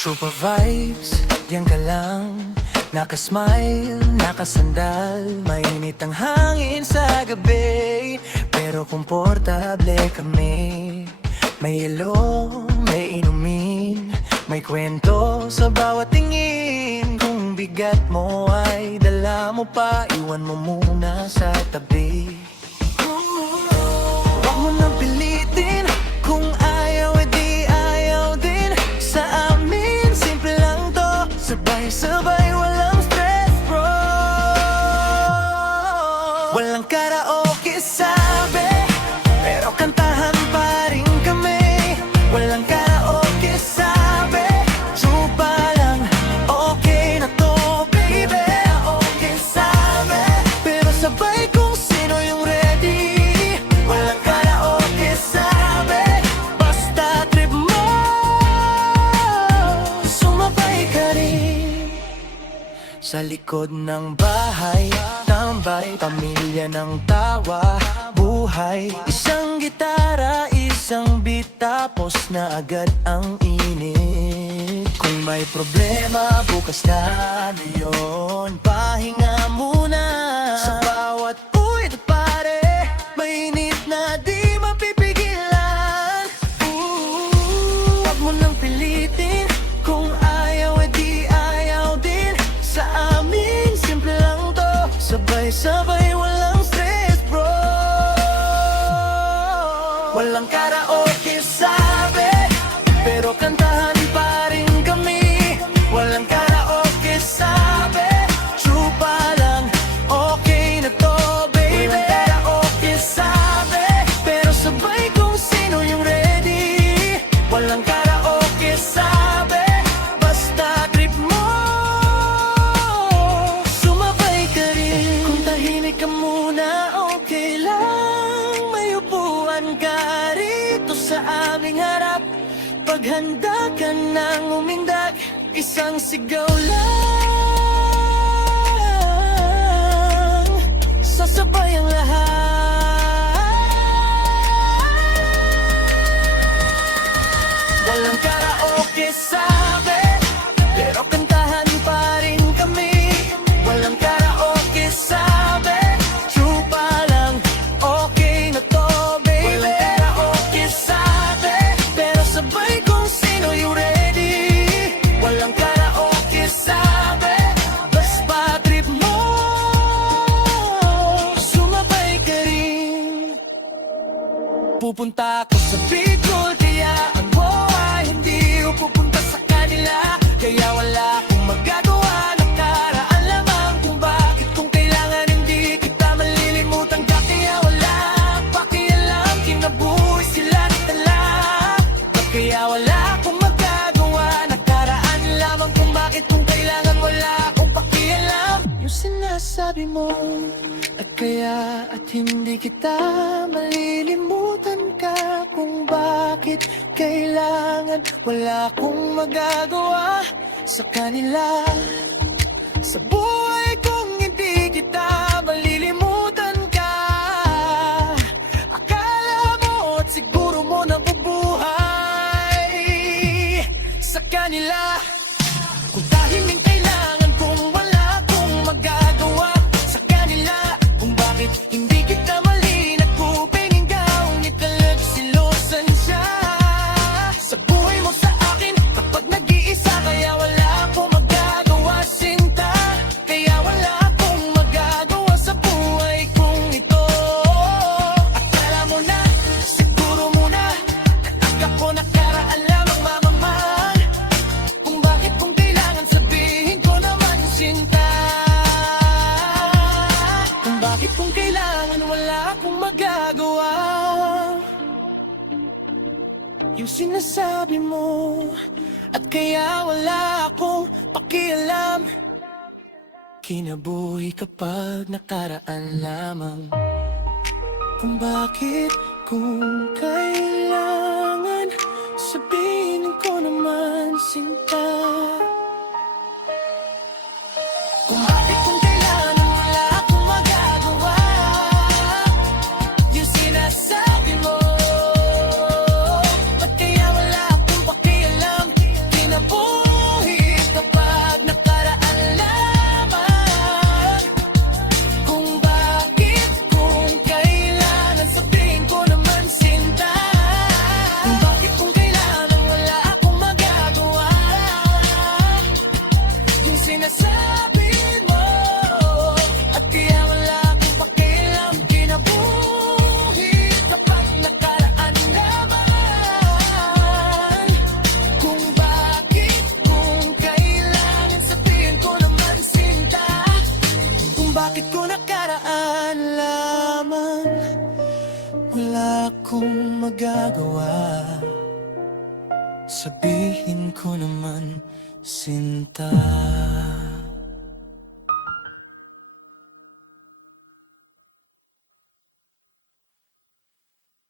Chupa vibes, diyan ka lang. Nakasmile, nakasandal. Mainit ang hangin sa gabi, pero komportable kami. May ilo, may inumin, may kwento sa bawat tingin. Kung bigat mo ay dala mo pa, iwan mo muna sa tabi. Huwag mo nang pilitin, kung ayaw edi ayaw din. Sa amin, simple lang to, sabay-sabay, walang stress bro. Walang karaoke sabi, pero kantahan pa rin kami. Walang karaoke sabi, chupa lang, okay na to baby. Okay sabi, pero sabay kung sino yung ready. Walang karaoke sabi, basta trip mo, sumabay ka rin. Sa likod ng bahay, tambay, pamilya ng tawa, buhay. Isang gitara, isang beat, tapos na agad ang init. Kung may problema, bukas na yun. Pahinga muna sa bawat uwi at pare. Mainit na di mapipigilan. Huwag mo nang pilitin, kung ayaw edi ayaw din. Sa amin, simple lang to, sabay-sabay, walang stress bro. Walang karaoke sabi, pero kantahan pa rin kami. Walang karaoke sabi, chupa lang, okay na to baby. Walang karaoke sabi, pero sabay kung sino yung ready. Walang karaoke sabi, basta trip mo, sumabay ka rin. Kung tahimik ka muna, okay lang. May upuan ka rito sa aming harap. Paghanda ka nang umindak, isang sigaw lang, sasabay ang lahat. Walang karaoke sabi, pero kantahan pa rin kami. Walang karaoke sabi, chupa lang, okay na to baby. Walang karaoke sabi, pero sabay kung sino yung ready. Walang karaoke sabi, basta trip mo, sumabay ka rin. Pupunta ako sa Bicol, kaya ang buhay hindi ko pupunta sa kanila. Kaya wala akong magagawa, nakaraan lamang kung bakit. Kung kailangan hindi kita malilimutan ka, kaya wala pakialam, kinabuhi sila nitala. Kaya wala akong magagawa, nakaraan lamang kung bakit. Kung kailangan wala akong pakialam, yung sinasabi mo. At kaya at hindi kita malilimutan ka, kung bakit kailangan wala akong magagawa sa kanila. Sa buhay kong hindi kita malilimutan ka, akala mo at siguro mo nabubuhay sa kanila. Kung tahimik kailangan, kung wala akong magagawa sa kanila, kung bakit hindi kita malinak, kuping ikaw nitalag silosan siya. Sa buhay mo sa akin, kapag nag-iisa, kaya wala akong magagawa sinta. Kaya wala akong magagawa sa buhay kong ito. Akala mo na, siguro muna, at ako nakaraan lamang mamamahal. Kung bakit kung kailangan sabihin ko naman sinta. Kung bakit kung kailangan wala akong magagawa, yung sinasabi mo. At kaya wala akong pakialam, kinabuhi kapag nakaraan lamang. Kung bakit kung kailangan sabihin ko naman sinta. Kung bakit kung kailangan wala akong magagawa, yung sinasabi mo. Ba't kaya wala akong pakialam, kinabuhi bakit ko nakaraan lamang? Wala akong magagawa. Sabihin ko naman, sinta.